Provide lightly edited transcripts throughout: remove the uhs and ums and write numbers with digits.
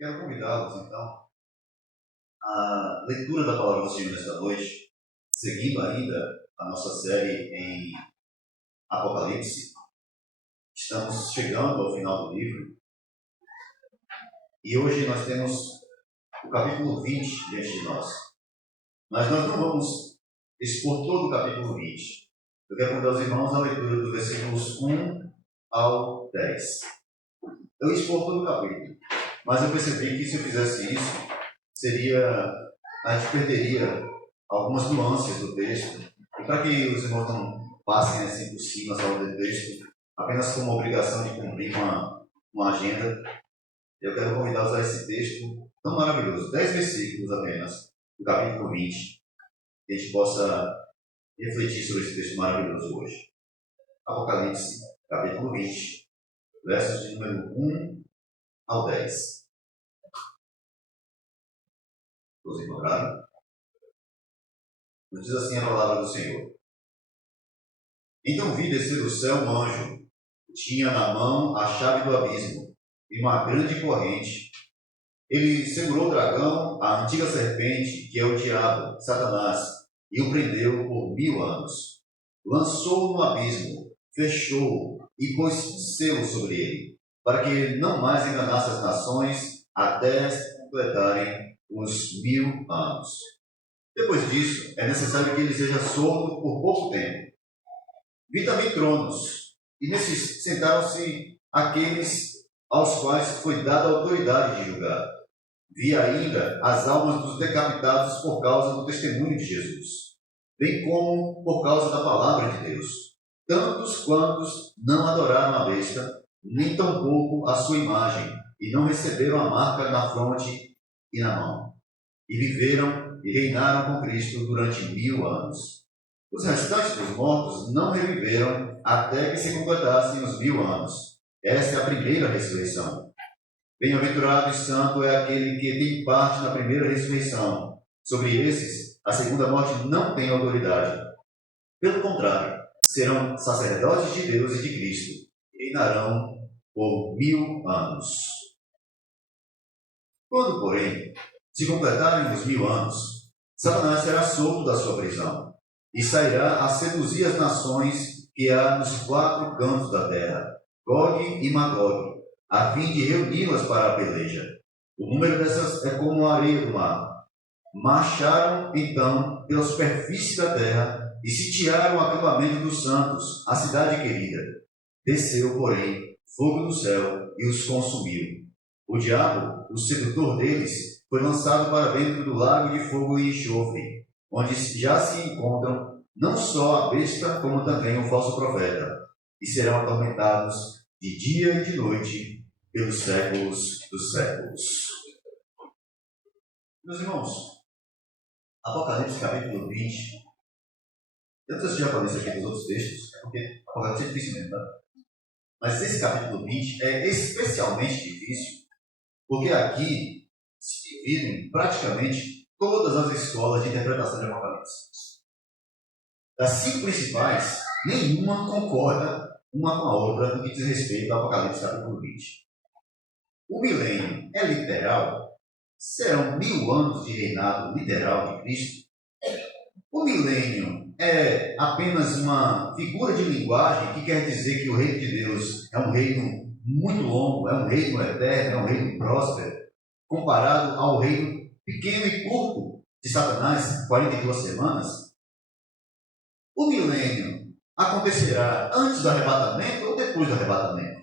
Quero convidá-los, então, à leitura da Palavra do Senhor nesta noite, seguindo ainda a nossa série em Apocalipse. Estamos chegando ao final do livro e hoje nós temos o capítulo 20 diante de nós. Mas nós não vamos expor todo o capítulo 20. Eu quero convidar os irmãos à leitura dos versículos 1 ao 10. Eu ia expor todo o capítulo, mas eu percebi que se eu fizesse isso, a gente perderia algumas nuances do texto. E para que os irmãos não passem assim por cima só do texto, apenas com uma obrigação de cumprir uma agenda, eu quero convidá-los a esse texto tão maravilhoso, 10 versículos apenas, do capítulo 20, que a gente possa refletir sobre esse texto maravilhoso hoje. Apocalipse, capítulo 20, versos de número 1 ao 10. Todos encontraram? Nos diz assim a palavra do Senhor. Então vi descer do céu um anjo, que tinha na mão a chave do abismo e uma grande corrente. Ele segurou o dragão, a antiga serpente, que é o diabo, Satanás, e o prendeu por 1000 anos. Lançou-o no abismo, fechou-o e pôs selo sobre ele, para que não mais enganasse as nações até completarem os 1000 anos. Depois disso, é necessário que ele seja solto por pouco tempo. Vi também tronos, e nesses sentaram-se aqueles aos quais foi dada a autoridade de julgar. Vi ainda as almas dos decapitados por causa do testemunho de Jesus, bem como por causa da palavra de Deus, tantos quantos não adoraram a besta, nem tampouco a sua imagem, e não receberam a marca na fronte e na mão. E viveram e reinaram com Cristo durante 1000 anos. Os restantes dos mortos não reviveram até que se completassem os 1000 anos. Esta é a primeira ressurreição. Bem-aventurado e santo é aquele que tem parte na primeira ressurreição. Sobre esses, a segunda morte não tem autoridade. Pelo contrário, serão sacerdotes de Deus e de Cristo, e reinarão por 1000 anos. Quando, porém, se completarem os 1000 anos, Satanás será solto da sua prisão e sairá a seduzir as nações que há nos 4 cantos da terra, Gog e Magog, a fim de reuni-las para a peleja. O número dessas é como a areia do mar. Marcharam, então, pela superfície da terra e sitiaram o acampamento dos santos, a cidade querida. Desceu, porém, fogo do céu e os consumiu. O diabo, o sedutor deles, foi lançado para dentro do lago de fogo e enxofre, onde já se encontram não só a besta, como também o falso profeta, e serão atormentados de dia e de noite pelos séculos dos séculos. Meus irmãos, Apocalipse capítulo 20, antes de já falei isso aqui dos outros textos, é porque Apocalipse é difícil mesmo, tá? Mas esse capítulo 20 é especialmente difícil, porque aqui se dividem praticamente todas as escolas de interpretação de Apocalipse. Das 5 principais, nenhuma concorda uma com a outra no que diz respeito ao Apocalipse capítulo 20. O milênio é literal? Serão 1000 anos de reinado literal de Cristo? O milênio é apenas uma figura de linguagem que quer dizer que o reino de Deus é um reino muito longo, é um reino eterno, é um reino próspero, comparado ao reino pequeno e curto de Satanás, 42 semanas? O milênio acontecerá antes do arrebatamento ou depois do arrebatamento?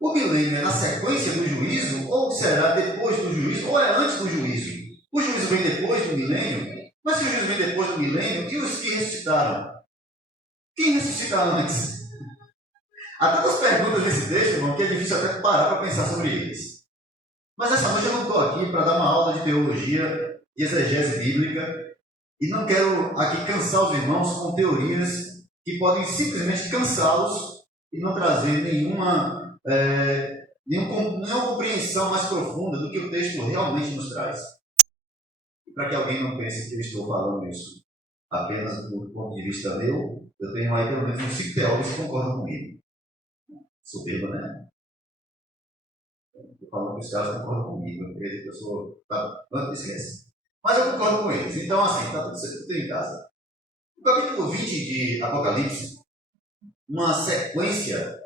O milênio é na sequência do juízo ou será depois do juízo ou é antes do juízo? O juízo vem depois do milênio? Mas se o juízo vem depois do milênio, e os que ressuscitaram? Quem ressuscita antes? Há tantas perguntas nesse texto, irmão, que é difícil até parar para pensar sobre eles. Mas essa noite eu não estou aqui para dar uma aula de teologia, de exegese bíblica, e não quero aqui cansar os irmãos com teorias que podem simplesmente cansá-los e não trazer nenhuma compreensão mais profunda do que o texto realmente nos traz. E para que alguém não pense que eu estou falando isso apenas do ponto de vista meu, eu tenho aí pelo menos uns 5 teólogos que concordam comigo. Soberba, né? Estou falando que os caras concordam comigo. Eu sou. Não esquece. Mas eu concordo com eles. Então, assim, está tudo certo, tudo em casa. O capítulo 20 de Apocalipse, uma sequência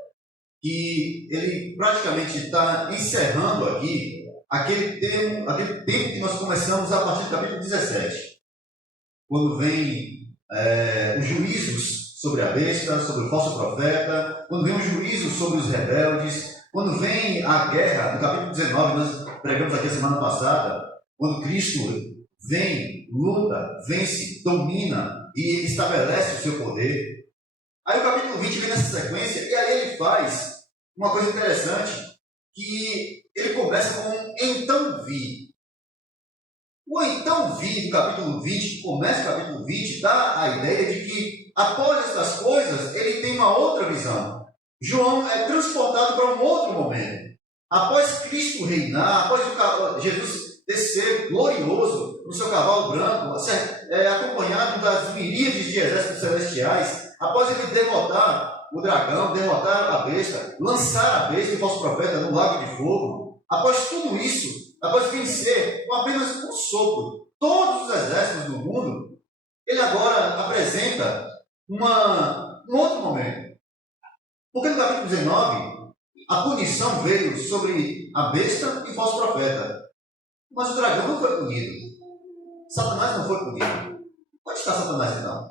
que ele praticamente está encerrando aqui aquele tempo que nós começamos a partir do capítulo 17, quando vem os juízos sobre a besta, sobre o falso profeta, quando vem o juízo sobre os rebeldes, quando vem a guerra, no capítulo 19, nós pregamos aqui a semana passada, quando Cristo vem, luta, vence, domina e estabelece o seu poder. Aí o capítulo 20 vem nessa sequência e aí ele faz uma coisa interessante, que ele começa com um então vi. O então vi do capítulo 20, que começa o capítulo 20, dá a ideia de que após essas coisas ele tem uma outra visão. João é transportado para um outro momento. Após Cristo reinar, após Jesus descer glorioso no seu cavalo branco, acompanhado das miríades de exércitos celestiais, após ele derrotar o dragão, derrotar a besta, lançar a besta e o falso profeta no lago de fogo, após tudo isso, após vencer com apenas um sopro todos os exércitos do mundo, ele agora apresenta um outro momento. Porque no capítulo 19, a punição veio sobre a besta e o falso profeta. Mas o dragão não foi punido. Satanás não foi punido. Onde está Satanás então?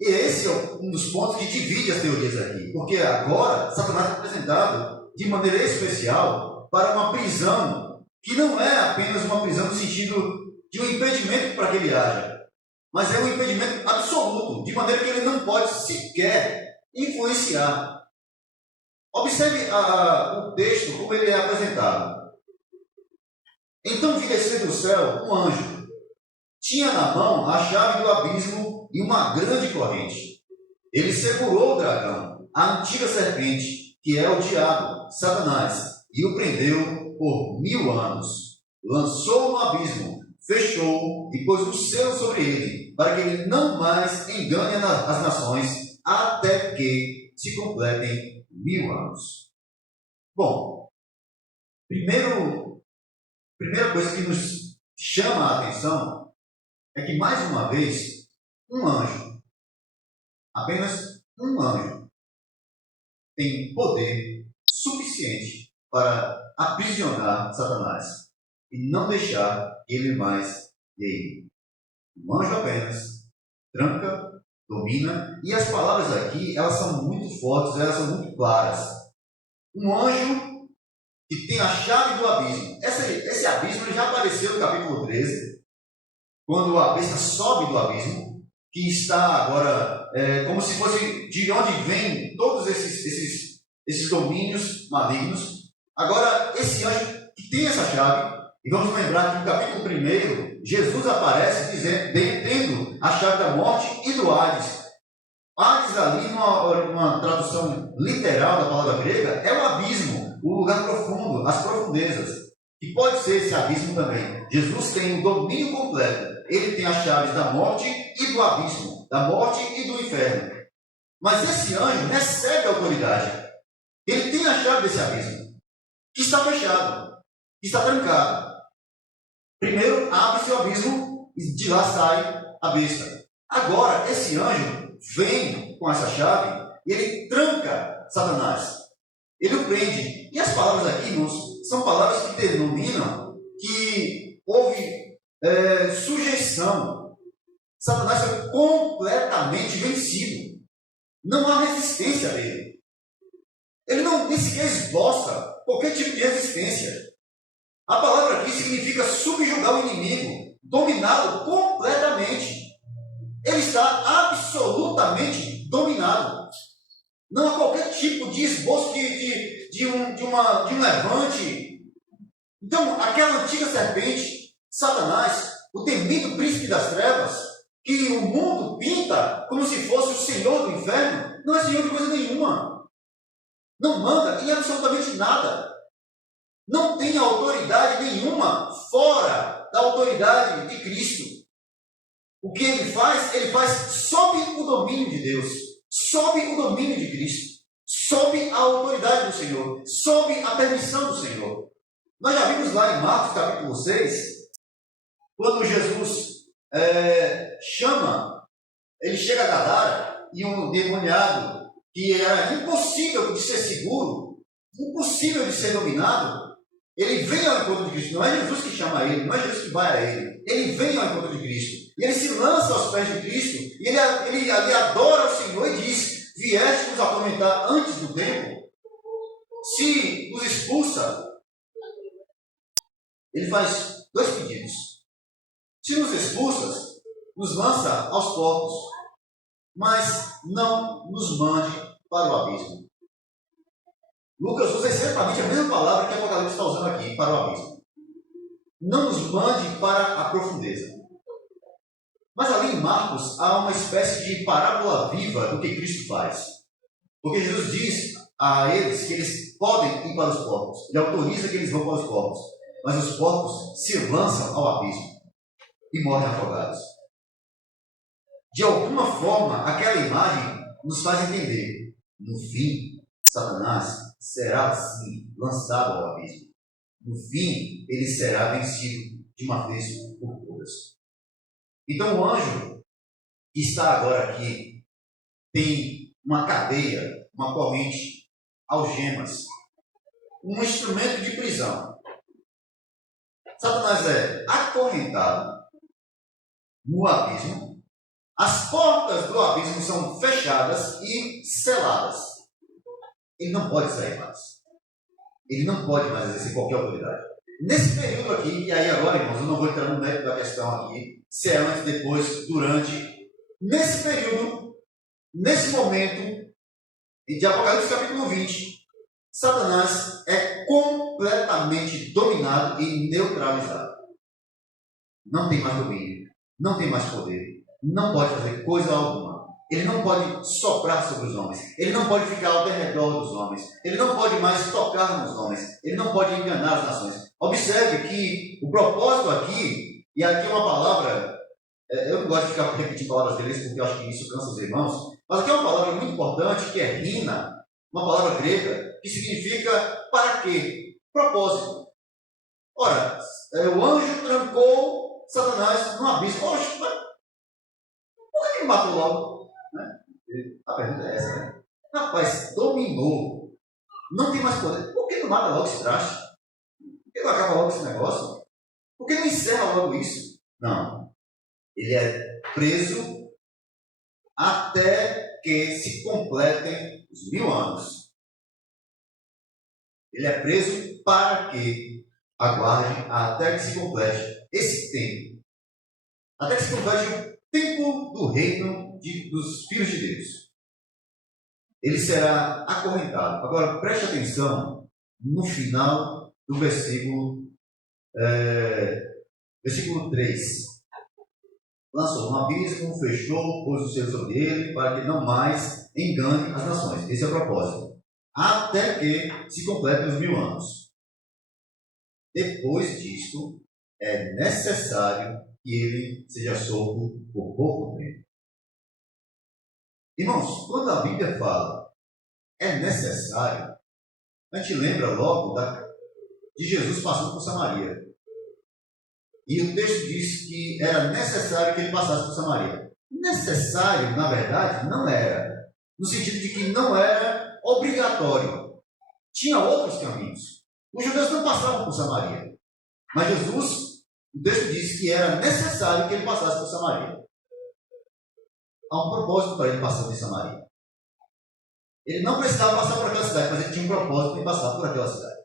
E esse é um dos pontos que divide as teorias aqui. Porque agora Satanás é apresentado de maneira especial para uma prisão que não é apenas uma prisão no sentido de um impedimento para que ele haja, mas é um impedimento absoluto, de maneira que ele não pode sequer influenciar. Observe o texto, como ele é apresentado. Então vi descer do céu um anjo. Tinha na mão a chave do abismo e uma grande corrente. Ele segurou o dragão, a antiga serpente, que é o diabo, Satanás, e o prendeu por 1000 anos. Lançou no abismo, fechou e pôs o selo sobre ele, para que ele não mais engane as nações, até que se completem 1000 anos. Bom, primeira coisa que nos chama a atenção é que, mais uma vez, um anjo, apenas um anjo, tem poder suficiente para aprisionar Satanás e não deixar ele mais reine. Um anjo apenas tranca, domina, e as palavras aqui, elas são muito fortes, elas são muito claras. Um anjo que tem a chave do abismo. Esse abismo ele já apareceu no capítulo 13, quando a besta sobe do abismo, que está agora como se fosse de onde vêm todos esses domínios malignos. Agora, esse anjo que tem essa chave, e vamos lembrar que no capítulo 1, Jesus aparece tendo a chave da morte e do Hades. Hades ali, numa tradução literal da palavra grega, é o abismo, o lugar profundo, as profundezas. E pode ser esse abismo também. Jesus tem o domínio completo. Ele tem as chaves da morte e do abismo, da morte e do inferno. Mas esse anjo recebe a autoridade. Ele tem a chave desse abismo, que está fechado, que está trancado. Primeiro abre-se o abismo e de lá sai a besta. Agora, esse anjo vem com essa chave e ele tranca Satanás. Ele o prende. E as palavras aqui, irmãos, são palavras que denominam que houve sujeição. Satanás foi completamente vencido. Não há resistência dele. Ele nem sequer esboça qualquer tipo de resistência. A palavra aqui significa subjugar o inimigo, dominá-lo completamente. Ele está absolutamente dominado. Não há qualquer tipo de esboço de um levante. Então, aquela antiga serpente, Satanás, o temido príncipe das trevas, que o mundo pinta como se fosse o senhor do inferno, não é senhor de coisa nenhuma. Não manda em absolutamente nada. Não tem autoridade nenhuma fora da autoridade de Cristo. O que ele faz sob o domínio de Deus, sob o domínio de Cristo, sob a autoridade do Senhor, sob a permissão do Senhor. Nós já vimos lá em Marcos capítulo 6, quando Jesus ele chega a Gadara e um demoniado que era impossível de ser seguro, impossível de ser dominado, ele vem ao encontro de Cristo. Não é Jesus que chama ele, não é Jesus que vai a ele. Ele vem ao encontro de Cristo. E ele se lança aos pés de Cristo e ele adora o Senhor e diz: vieste nos atormentar antes do tempo? Se nos expulsa, ele faz dois pedidos. Se nos expulsas, nos lança aos porcos, mas não nos mande para o abismo. Lucas usa exatamente a mesma palavra que Apocalipse está usando aqui, para o abismo. Não nos mande para a profundeza. Mas ali em Marcos há uma espécie de parábola viva do que Cristo faz. Porque Jesus diz a eles que eles podem ir para os porcos. Ele autoriza que eles vão para os porcos. Mas os porcos se lançam ao abismo e morrem afogados. De alguma forma, aquela imagem nos faz entender: no fim, Satanás será assim lançado ao abismo. No fim, ele será vencido de uma vez por todas. Então o anjo que está agora aqui tem uma cadeia, uma corrente, algemas, um instrumento de prisão. Satanás é acorrentado no abismo. As portas do abismo são fechadas e seladas. Ele não pode sair mais. Ele não pode mais exercer qualquer autoridade. Nesse período aqui, e aí agora, irmãos, eu não vou entrar no mérito da questão aqui, se é antes, depois, durante. Nesse período, nesse momento, de Apocalipse capítulo 20, Satanás é completamente dominado e neutralizado. Não tem mais domínio, não tem mais poder, não pode fazer coisa alguma. Ele não pode soprar sobre os homens, ele não pode ficar ao redor dos homens, ele não pode mais tocar nos homens, ele não pode enganar as nações. Observe que o propósito aqui, e aqui é uma palavra, eu não gosto de ficar repetindo palavras gregas porque eu acho que isso cansa os irmãos, mas aqui é uma palavra muito importante que é rina, uma palavra grega, que significa para quê? Propósito. Ora, o anjo trancou Satanás no abismo. Oxe, mas por que ele matou logo? Né? A pergunta é essa, né? Rapaz, dominou. Não tem mais poder. Por que não mata logo esse traste? Por que não acaba logo esse negócio? Por que não encerra logo isso? Não. Ele é preso até que se completem os 1000 anos. Ele é preso para que aguarde até que se complete esse tempo. Até que se complete o tempo do reino dos filhos de Deus. Ele será acorrentado. Agora, preste atenção no final do versículo 3. Lançou um abismo, fechou, pôs o selo sobre ele, para que não mais engane as nações. Esse é o propósito. Até que se completem os 1000 anos. Depois disto, é necessário que ele seja solto por pouco tempo. Irmãos, quando a Bíblia fala é necessário, a gente lembra logo de Jesus passando por Samaria. E o texto diz que era necessário que ele passasse por Samaria. Necessário, na verdade, não era. No sentido de que não era obrigatório. Tinha outros caminhos. Os judeus não passavam por Samaria. Mas Jesus, o texto diz que era necessário que ele passasse por Samaria. Há um propósito para ele passar por Samaria. Ele não precisava passar por aquela cidade, mas ele tinha um propósito em passar por aquela cidade.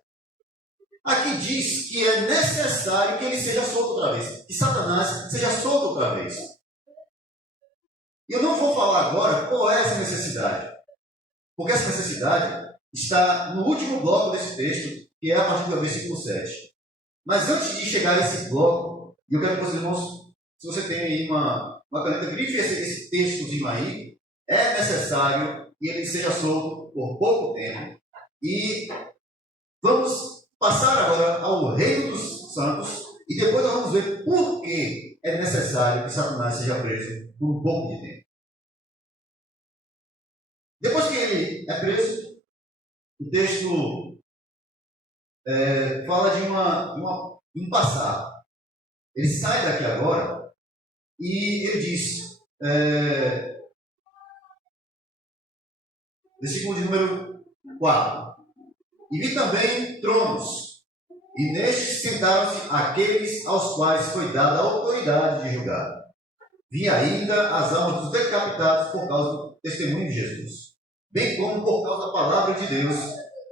Aqui diz que é necessário que ele seja solto outra vez. Que Satanás seja solto outra vez. E eu não vou falar agora qual é essa necessidade. Porque essa necessidade está no último bloco desse texto, que é a partir do versículo 7. Mas antes de chegar a esse bloco, eu quero que vocês, irmãos, se você tem aí uma caneta, grife esse textozinho aí. É necessário que ele seja solto por pouco tempo. E vamos passar agora ao reino dos santos e depois nós vamos ver por que é necessário que Satanás seja preso por um pouco de tempo. Depois que ele é preso, O texto fala de um passado. Ele sai daqui agora e ele diz, versículo de número 4: E vi também tronos, e nestes sentaram-se aqueles aos quais foi dada a autoridade de julgar. Vi ainda as almas dos decapitados por causa do testemunho de Jesus, bem como por causa da palavra de Deus,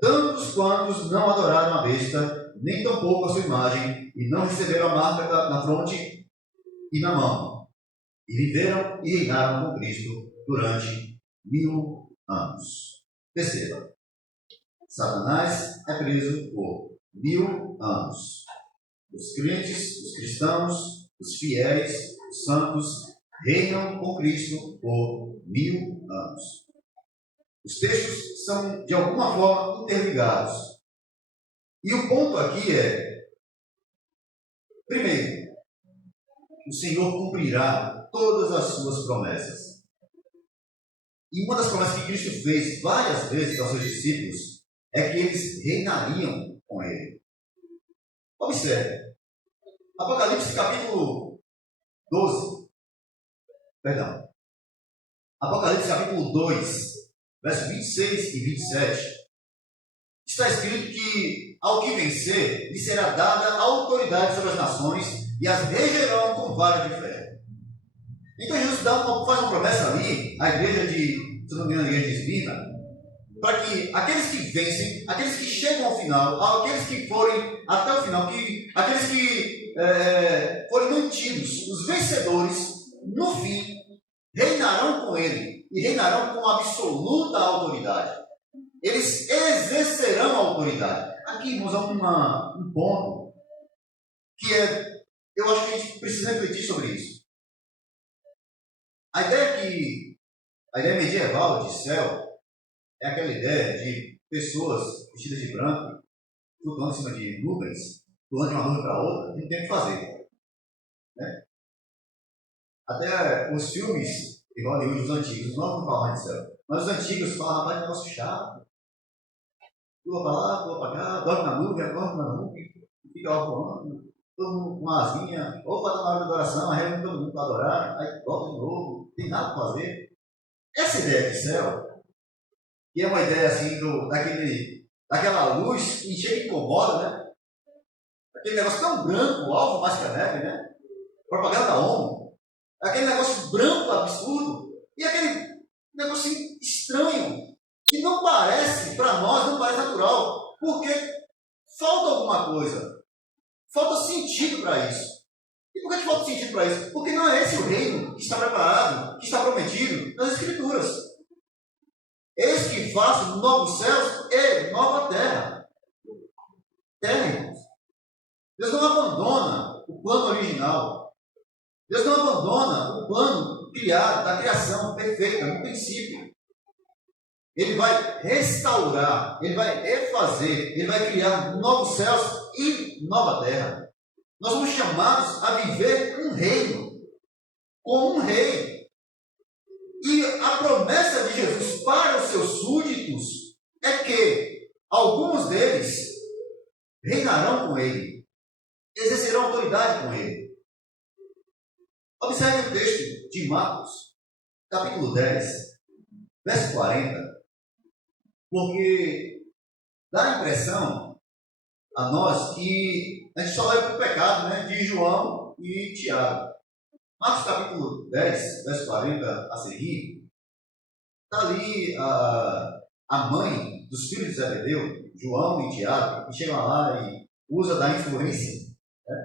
tantos quantos não adoraram a besta, nem tampouco a sua imagem, e não receberam a marca na fronte e na mão. E viveram e reinaram com Cristo durante 1000 anos. Perceba, Satanás é preso por 1000 anos. Os crentes, os cristãos, os fiéis, os santos reinam com Cristo por 1000 anos. Os textos são, de alguma forma, interligados. E o ponto aqui é, primeiro, o Senhor cumprirá todas as suas promessas. E uma das promessas que Cristo fez várias vezes aos seus discípulos é que eles reinariam com Ele. Observe, Apocalipse capítulo 12, perdão, Apocalipse capítulo 2, versos 26 e 27, está escrito que ao que vencer lhe será dada autoridade sobre as nações e as regerão com vara de ferro. Então Jesus faz uma promessa ali à igreja de, se não me engano, a igreja de Esmirna, para que aqueles que vencem, aqueles que chegam ao final, aqueles que forem até o final, aqueles que forem mantidos, os vencedores, no fim, reinarão com Ele e reinarão com absoluta autoridade. Eles exercerão a autoridade. Aqui, irmãos, há um ponto que eu acho que a gente precisa refletir sobre isso. A ideia medieval de céu é aquela ideia de pessoas vestidas de branco, flutuando em cima de nuvens, pulando de uma nuvem para outra, não tem o que fazer. Né? Até os filmes de Hollywood, os antigos, os novos não falam mais de céu, mas os antigos falam, rapaz, negócio chato. Pula para lá, pula para cá, dorme na nuvem, acorda na nuvem, fica lá voando, todo mundo com uma asinha, opa, está na hora da adoração, reúne todo mundo para adorar, aí volta de novo, não tem nada para fazer. Essa ideia de céu, que é uma ideia assim, daquela luz que chega e incomoda, né? Aquele negócio tão branco, alvo mais que a neve, né? Propaganda da ONU, aquele negócio branco absurdo, e aquele negócio estranho, que não parece, para nós, não parece natural, porque falta alguma coisa, falta sentido para isso. E por que falta sentido para isso? Porque não é esse o reino que está preparado, que está prometido nas Escrituras. Eis que faço novos céus e nova terra. Terra, irmãos. Deus não abandona o plano original. Deus não abandona o plano criado, da criação perfeita, no princípio. Ele vai restaurar, Ele vai refazer, Ele vai criar novos céus e nova terra. Nós somos chamados a viver um reino, como um rei. E a promessa de Jesus para os seus súditos é que alguns deles reinarão com Ele, exercerão autoridade com Ele. Observe o texto de Marcos, capítulo 10, verso 40. Porque dá a impressão a nós que a gente só leva para o pecado, né, de João e Tiago. Marcos capítulo 10, verso 40 a seguir, está ali a mãe dos filhos de Zebedeu, João e Tiago, que chegam lá e usa da influência, né,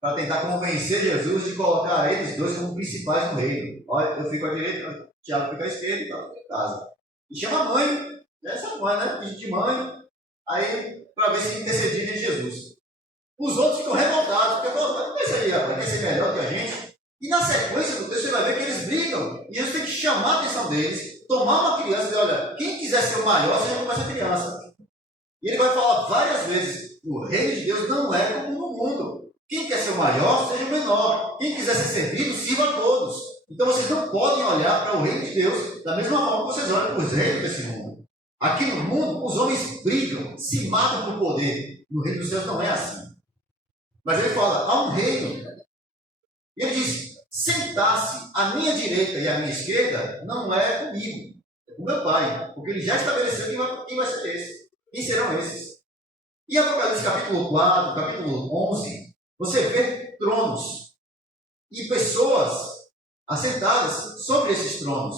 para tentar convencer Jesus de colocar eles dois como principais no reino. Olha, eu fico à direita, Tiago fica à esquerda e está em casa. E chama a mãe, essa mãe, né? Pedido de mãe, aí para ver se intercedia de Jesus. Os outros ficam revoltados, porque falam, esse aí, rapaz, quer ser melhor que a gente. E na sequência do texto você vai ver que eles brigam. E Jesus tem que chamar a atenção deles, tomar uma criança e dizer, olha, quem quiser ser o maior, seja como essa criança. E ele vai falar várias vezes, o reino de Deus não é como no mundo. Quem quer ser o maior, seja o menor. Quem quiser ser servido, sirva a todos. Então vocês não podem olhar para o reino de Deus da mesma forma que vocês olham para os reinos desse mundo. Aqui no mundo, os homens brigam, se matam por poder. No reino dos céus não é assim. Mas ele fala, há um reino. E ele diz, sentar-se à minha direita e à minha esquerda não é comigo, é com meu Pai. Porque ele já estabeleceu quem vai ser esse. Quem serão esses? E Apocalipse capítulo 4, capítulo 11, você vê tronos e pessoas assentadas sobre esses tronos.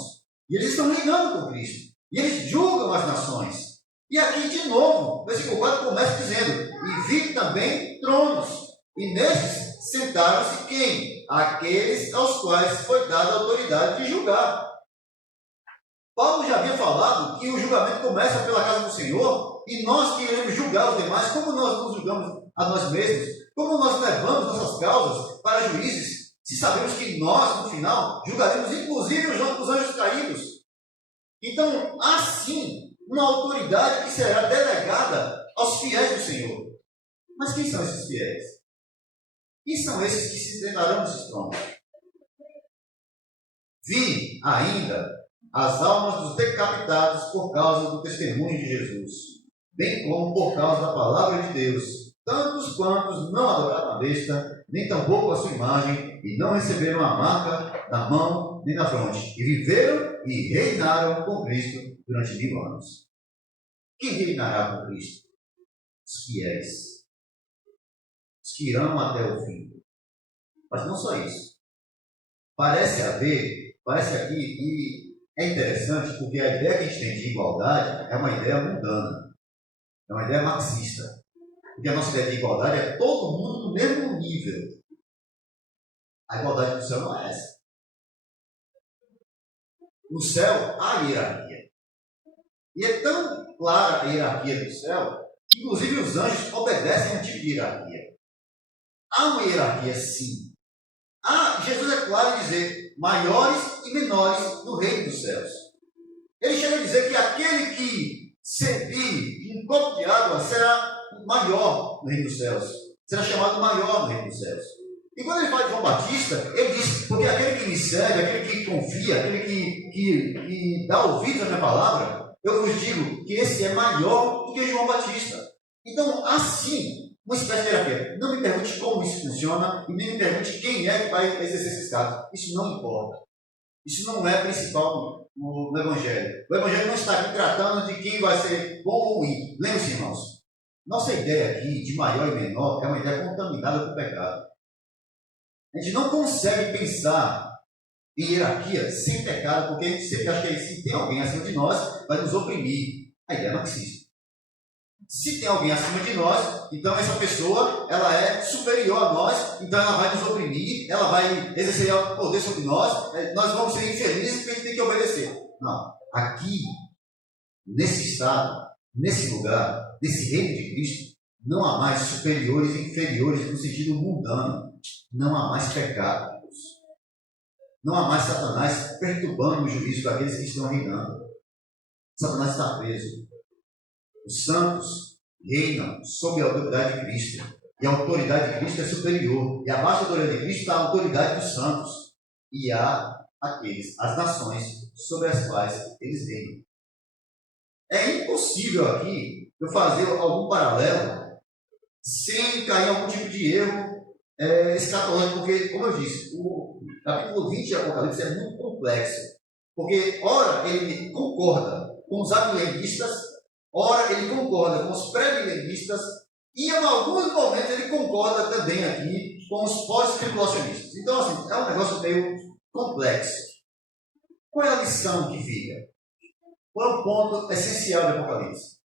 E eles estão reinando com Cristo. E eles julgam as nações. E aqui, de novo, o versículo 4 começa dizendo, e vi também tronos. E nestes sentaram-se quem? Aqueles aos quais foi dada a autoridade de julgar. Paulo já havia falado que o julgamento começa pela casa do Senhor, e nós que iremos julgar os demais, como nós nos julgamos a nós mesmos, como nós levamos nossas causas para juízes, se sabemos que nós, no final, julgaremos inclusive os anjos caídos. Então, há sim uma autoridade que será delegada aos fiéis do Senhor. Mas quem são esses fiéis? Quem são esses que se sentarão nesses tronos? Vi ainda as almas dos decapitados por causa do testemunho de Jesus, bem como por causa da palavra de Deus, tantos quantos não adoraram a besta, nem tampouco a sua imagem, e não receberam a marca na mão nem na fronte, e viveram e reinaram com Cristo durante 1000 anos. Quem reinará com Cristo? Os fiéis, os que irão até o fim. Mas não só isso. Parece aqui, e é interessante, porque a ideia que a gente tem de igualdade é uma ideia mundana, é uma ideia marxista. Porque a nossa ideia de igualdade é todo mundo no mesmo nível. A igualdade do céu não é essa. No céu há hierarquia. E é tão clara a hierarquia do céu, que inclusive os anjos obedecem a um tipo de hierarquia. Há uma hierarquia, sim. Jesus é claro em dizer maiores e menores no reino dos céus. Ele chega a dizer que aquele que servir um copo de água será maior no reino dos céus. Será chamado maior no reino dos céus. E quando ele fala de João Batista, ele diz, porque aquele que me serve, aquele que confia, aquele que dá ouvido à minha palavra, eu vos digo que esse é maior do que João Batista. Então, assim, uma espécie de hierarquia. Não me pergunte como isso funciona e nem me pergunte quem é que vai exercer esses cargos. Isso não importa. Isso não é principal no Evangelho. O Evangelho não está aqui tratando de quem vai ser bom ou ruim. Lembre-se, irmãos, nossa ideia aqui de maior e menor é uma ideia contaminada com o pecado. A gente não consegue pensar em hierarquia sem pecado, porque a gente sempre acha que se tem alguém acima de nós, vai nos oprimir. A ideia é marxista. Se tem alguém acima de nós, então essa pessoa ela é superior a nós, então ela vai nos oprimir, ela vai exercer poder sobre nós, nós vamos ser infelizes porque a gente tem que obedecer. Não. Aqui, nesse estado, nesse lugar, nesse reino de Cristo, não há mais superiores e inferiores no sentido mundano. Não há mais pecado. Não há mais Satanás perturbando o juízo daqueles que estão reinando. Satanás está preso. Os santos reinam sob a autoridade de Cristo. E a autoridade de Cristo é superior. E abaixo da autoridade de Cristo está a autoridade dos santos. E há as nações sobre as quais eles reinam. É impossível aqui eu fazer algum paralelo sem cair em algum tipo de erro escatológico, porque, como eu disse, o capítulo 20 de Apocalipse é muito complexo. Porque, ora, ele concorda com os amilenistas, ora, ele concorda com os pré-milenistas, e em alguns momentos ele concorda também aqui com os pós-tribulacionistas. Então, assim, é um negócio meio complexo. Qual é a lição que fica? Qual é o ponto essencial do Apocalipse?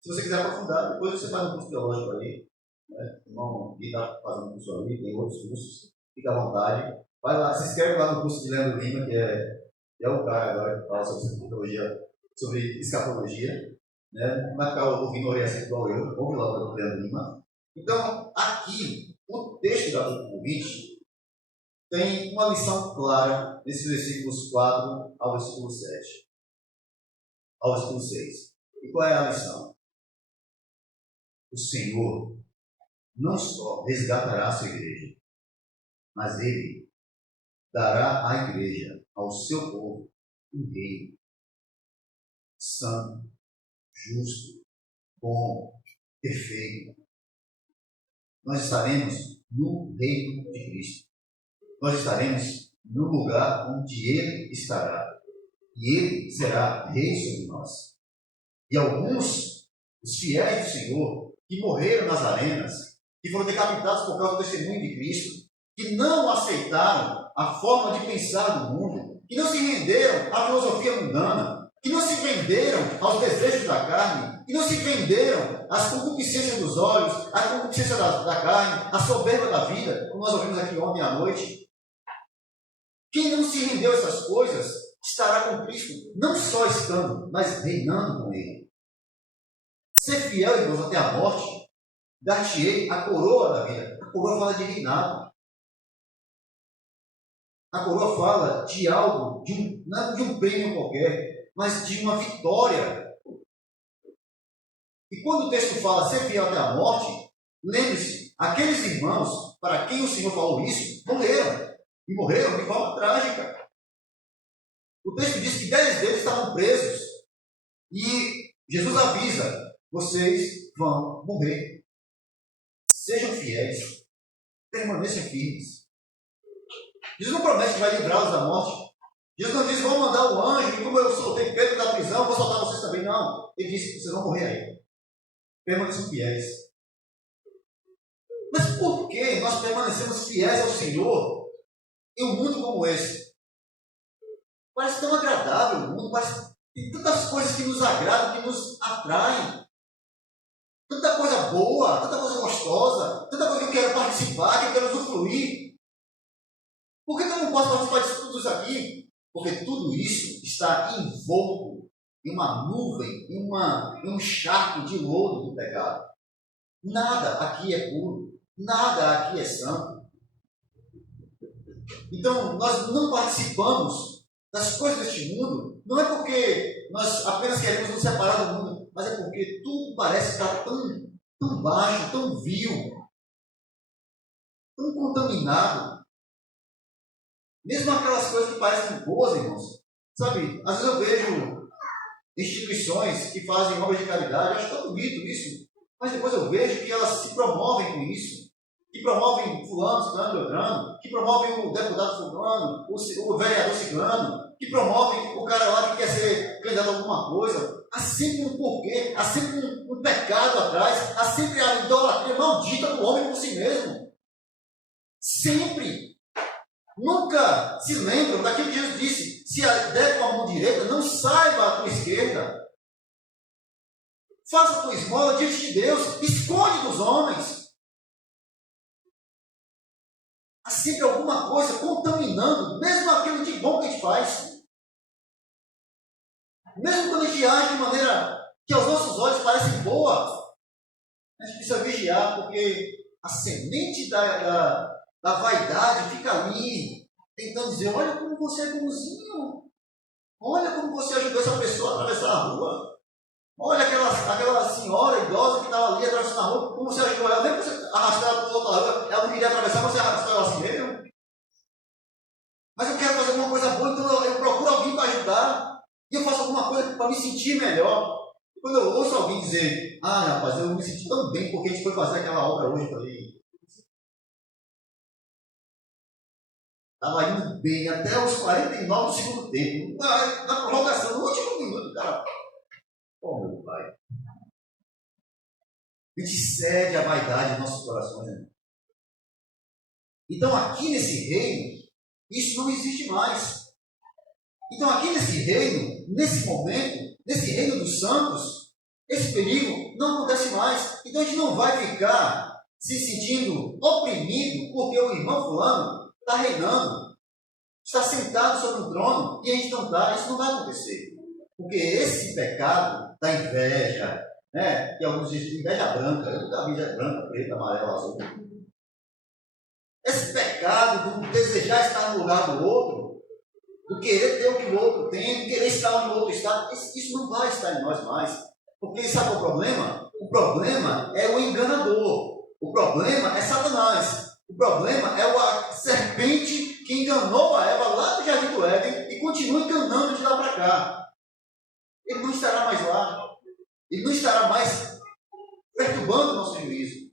Se você quiser aprofundar, depois você faz um curso teológico ali, né? O irmão Gui está fazendo um curso ali, tem outros cursos, fica à vontade. Vai lá, se inscreve lá no curso de Leandro Lima, que é o cara agora que fala sobre escatologia, sobre escatologia, né? Não vai ficar ouvindo orelha igual eu, ouve lá o Leandro Lima. Então, aqui, o texto do capítulo 20 tem uma lição clara nesses versículos 4 ao versículo 7. Ao versículo 6. E qual é a lição? O Senhor não só resgatará a sua igreja, mas Ele dará à igreja, ao seu povo, um reino santo, justo, bom, perfeito. Nós estaremos no reino de Cristo. Nós estaremos no lugar onde Ele estará. E Ele será rei sobre nós. E alguns, os fiéis do Senhor, que morreram nas arenas, que foram decapitados por causa do testemunho de Cristo, que não aceitaram a forma de pensar do mundo, que não se renderam à filosofia mundana, que não se venderam aos desejos da carne, que não se venderam às concupiscências dos olhos, à concupiscência da carne, à soberba da vida, como nós ouvimos aqui ontem à noite. Quem não se rendeu a essas coisas estará com Cristo, não só estando, mas reinando com Ele. Ser fiel, irmãos, até a morte, dar-te-ei a coroa da vida. A coroa fala de reinado. A coroa fala de algo, não de um prêmio qualquer, mas de uma vitória. E quando o texto fala ser fiel até a morte, lembre-se, aqueles irmãos para quem o Senhor falou isso, morreram. E morreram de forma trágica. O texto diz que 10 deles estavam presos. E Jesus avisa, vocês vão morrer. Sejam fiéis. Permaneçam firmes. Jesus não promete que vai livrá-los da morte. Jesus não diz, vou mandar o anjo, e como eu soltei Pedro da prisão, vou soltar vocês também. Não. Ele disse que vocês vão morrer aí. Permaneçam fiéis. Mas por que nós permanecemos fiéis ao Senhor em um mundo como esse? Parece tão agradável o mundo, parece tem tantas coisas que nos agradam, que nos atraem. Tanta coisa boa, tanta coisa gostosa, tanta coisa que eu quero participar, que eu quero usufruir. Por que eu não posso participar de tudo isso aqui? Porque tudo isso está envolto em uma nuvem, em um charco de lodo do pecado. Nada aqui é puro, nada aqui é santo. Então, nós não participamos das coisas deste mundo, não é porque nós apenas queremos nos separar do mundo, mas é porque tudo parece estar tão baixo, tão vil, tão contaminado. Mesmo aquelas coisas que parecem boas, irmãos. Sabe, às vezes eu vejo instituições que fazem obras de caridade, eu acho tão bonito isso, mas depois eu vejo que elas se promovem com isso, que promovem fulano, ciclano, beltrano, que promovem o deputado fulano, o vereador ciclano, que promovem o cara lá que quer ser candidato a alguma coisa. Há sempre um porquê, há sempre um pecado atrás, há sempre a idolatria maldita do homem por si mesmo. Sempre. Nunca se lembram daquilo que Jesus disse, se der com a mão direita, não saiba a tua esquerda. Faça a tua esmola diante de Deus, esconde dos homens. Há sempre alguma coisa contaminando, mesmo aquilo de bom que a gente faz. Mesmo quando a gente age de maneira que aos nossos olhos parece boa, a gente precisa vigiar, porque a semente da vaidade fica ali, tentando dizer, olha como você é bonzinho, olha como você ajudou essa pessoa a atravessar a rua, olha aquela senhora idosa que estava ali atravessando a rua, como você ajudou ela, nem você arrastar ela para o outro lado, ela não queria atravessar, você arrastou ela assim mesmo. Mas eu quero fazer alguma coisa boa, então eu procuro alguém para ajudar, e eu faço alguma coisa para me sentir melhor. Quando eu ouço alguém dizer, rapaz, eu me senti tão bem porque a gente foi fazer aquela obra hoje, eu falei, estava indo bem até os 49 do segundo tempo. Na prorrogação, no último minuto, cara. Meu pai. A gente cede a vaidade em nossos corações. Né? Então, aqui nesse reino, isso não existe mais. Então, aqui nesse reino, nesse momento, nesse reino dos santos, esse perigo não acontece mais. Então, a gente não vai ficar se sentindo oprimido porque o irmão fulano está reinando, está sentado sobre um trono e a gente não está. Isso não vai acontecer. Porque esse pecado da inveja, né, que alguns dizem inveja branca, eu nunca vi inveja branca, preta, amarela, azul. Esse pecado do desejar estar no lugar do outro, do querer ter o que o outro tem, do querer estar onde o outro está, isso não vai estar em nós mais. Porque sabe qual é o problema? O problema é o enganador. O problema é Satanás. O problema é a serpente que enganou a Eva lá do Jardim do Éden e continua enganando de lá para cá. Ele não estará mais lá. Ele não estará mais perturbando o nosso juízo.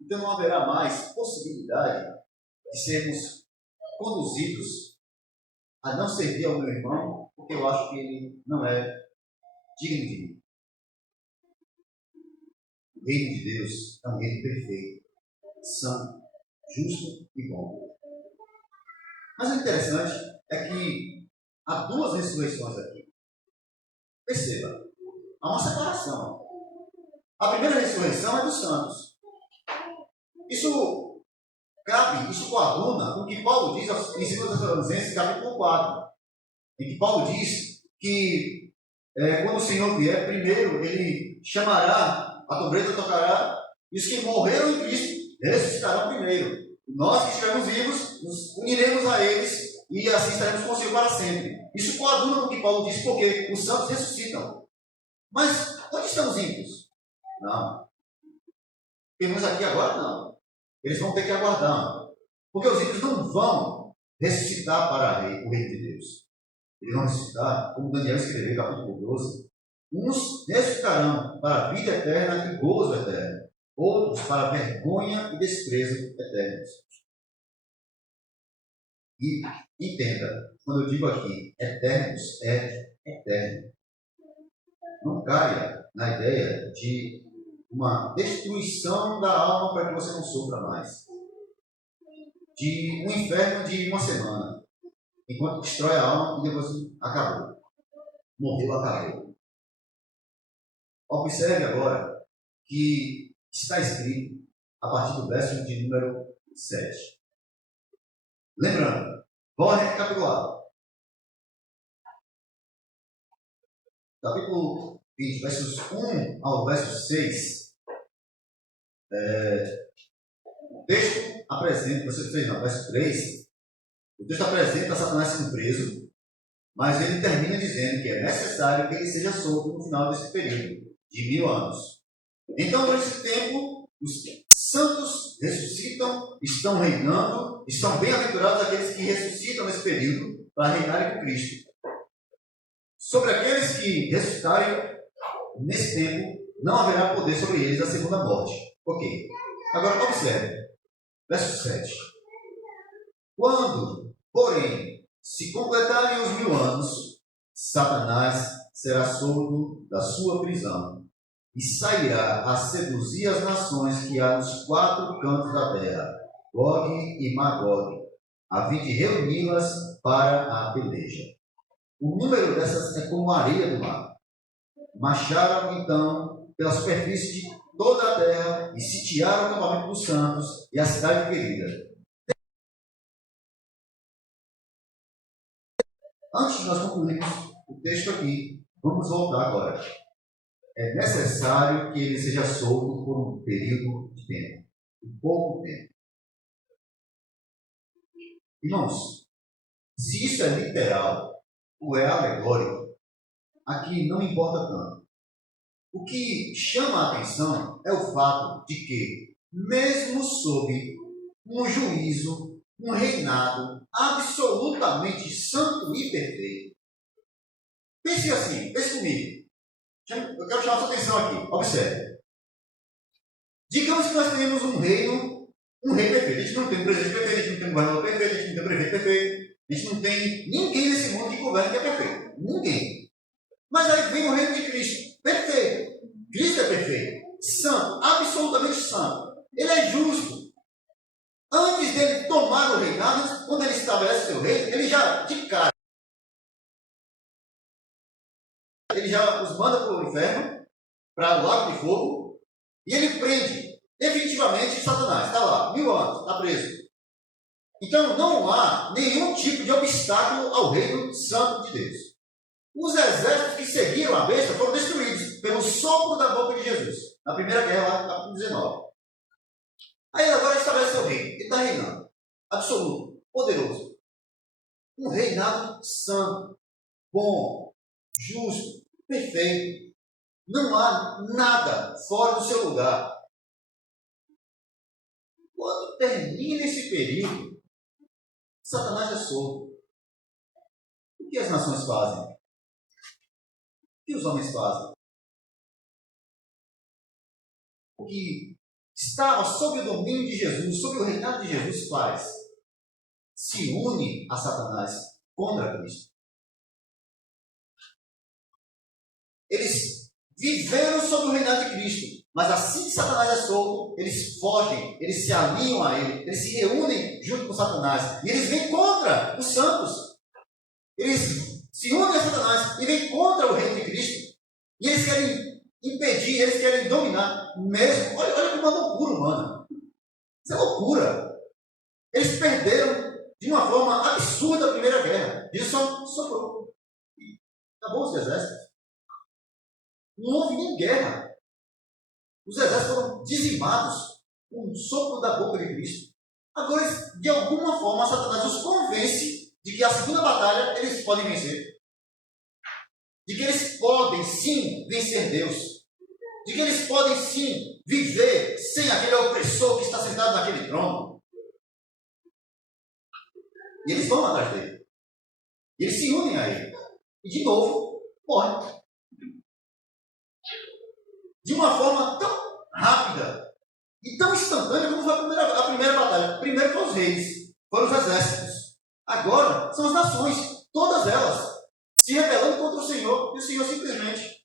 Então não haverá mais possibilidade de sermos conduzidos a não servir ao meu irmão, porque eu acho que ele não é digno de mim. O reino de Deus é um reino perfeito, santo, justo e bom. Mas o interessante é que há duas ressurreições aqui. Perceba, há uma separação. A primeira ressurreição é dos santos. Isso coaduna com o que Paulo diz em 2 Tessalonicenses, capítulo 4, em que Paulo diz que quando o Senhor vier, primeiro ele chamará, a trombeta tocará, e os que morreram em Cristo ressuscitarão primeiro. Nós que estivermos vivos, nos uniremos a eles e assim estaremos consigo para sempre. Isso coaduna com o que Paulo diz, porque os santos ressuscitam. Mas onde estão os ímpios? Não. Temos aqui agora? Não. Eles vão ter que aguardar. Porque os ímpios não vão ressuscitar para o reino de Deus. Eles vão ressuscitar, como Daniel escreveu, capítulo 12. Uns ressuscitarão para a vida eterna e gozo eterno. Outros para vergonha e desprezo eternos. E entenda, quando eu digo aqui eternos, é eterno. Não caia na ideia de uma destruição da alma para que você não sofra mais. De um inferno de uma semana, enquanto destrói a alma e depois acabou. Morreu, acabou. Observe agora que está escrito a partir do verso de número 7. Lembrando, vou recapitular. Capítulo 20, versos 1 ao verso 6. O texto apresenta, verso 3, o texto apresenta Satanás sendo preso, mas ele termina dizendo que é necessário que ele seja solto no final desse período, de 1000 anos. Então, durante esse tempo, os santos ressuscitam, estão reinando, e são bem-aventurados aqueles que ressuscitam nesse período para reinarem com Cristo. Sobre aqueles que ressuscitarem nesse tempo, não haverá poder sobre eles da segunda morte. Ok. Agora, observe. Verso 7. Quando, porém, se completarem os 1000 anos, Satanás será solto da sua prisão e sairá a seduzir as nações que há nos 4 cantos da terra, Gog e Magog, a fim de reuni-las para a peleja. O número dessas é como a areia do mar. Marcharam, então, pela superfície de toda a terra e sitiaram o acampamento dos santos e a cidade querida. Antes de nós concluirmos o texto aqui, vamos voltar agora. É necessário que ele seja solto por um período de tempo, um pouco tempo. Irmãos, se isso é literal ou é alegórico, aqui não importa tanto. O que chama a atenção é o fato de que, mesmo sob um juízo, um reinado absolutamente santo e perfeito, pense assim, pense comigo. Eu quero chamar a sua atenção aqui, observe. Digamos que nós tenhamos um reino perfeito. A gente não tem um presidente perfeito, a gente não tem um governador perfeito, a gente não tem um prefeito perfeito, a gente não tem ninguém nesse mundo que governa que é perfeito. Ninguém. Mas aí vem o reino de Cristo, perfeito. Cristo é perfeito, santo, absolutamente santo. Ele é justo. Antes dele tomar o reinado, quando ele estabelece o seu reino, ele já, de cara, ele já os manda para o inferno, para o lago de fogo, e ele prende definitivamente Satanás. Está lá, 1000 anos, está preso. Então não há nenhum tipo de obstáculo ao reino santo de Deus. Os exércitos que seguiram a besta foram destruídos pelo sopro da boca de Jesus, na primeira guerra, lá no capítulo 19. Aí ele agora estabelece o reino. Ele está reinando. Absoluto, poderoso. Um reinado santo, bom, justo, perfeito. Não há nada fora do seu lugar. Quando termina esse período, Satanás é solto. O que as nações fazem? O que os homens fazem? o que estava sob o domínio de Jesus, sob o reinado de Jesus, faz? Se une a Satanás contra Cristo. Eles viveram sob o reinado de Cristo, mas assim que Satanás é solto, eles fogem, eles se alinham a ele, eles se reúnem junto com Satanás, e eles vêm contra os santos. Eles se unem a Satanás e vêm contra o reino de Cristo, e eles querem impedir, eles querem dominar, mesmo. Olha que uma loucura humana. Isso é loucura. Eles perderam de uma forma absurda a Primeira Guerra. Jesus só sobrou. Acabou os exércitos. Não houve nem guerra. Os exércitos foram dizimados com um sopro da boca de Cristo. Agora, de alguma forma, Satanás os convence de que a segunda batalha eles podem vencer. De que eles podem, sim, vencer Deus. De que eles podem, sim, viver sem aquele opressor que está sentado naquele trono. E eles vão atrás dele. E eles se unem a ele. E, de novo, morrem. De uma forma tão rápida e tão instantânea como foi a primeira batalha. Primeiro foram os reis, foram os exércitos. Agora são as nações, todas elas, se rebelando contra o Senhor. E o Senhor simplesmente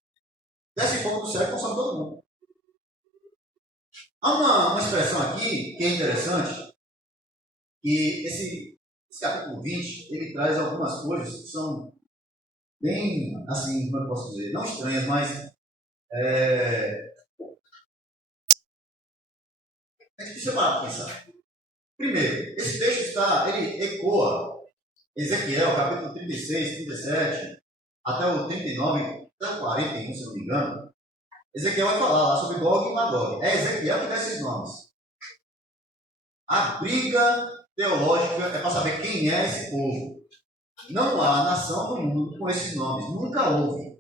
desce fogo do céu e consome todo mundo. Há uma expressão aqui que é interessante, que esse capítulo 20, ele traz algumas coisas que são bem, assim, como eu posso dizer, não estranhas, mas a gente precisa parar para pensar. Primeiro, esse texto ele ecoa Ezequiel, capítulo 36, 37, até o 39, até o 41, se não me engano. Ezequiel vai falar lá sobre Gog e Magog. É Ezequiel que dá esses nomes. A briga teológica é para saber quem é esse povo. Não há nação no mundo com esses nomes. Nunca houve.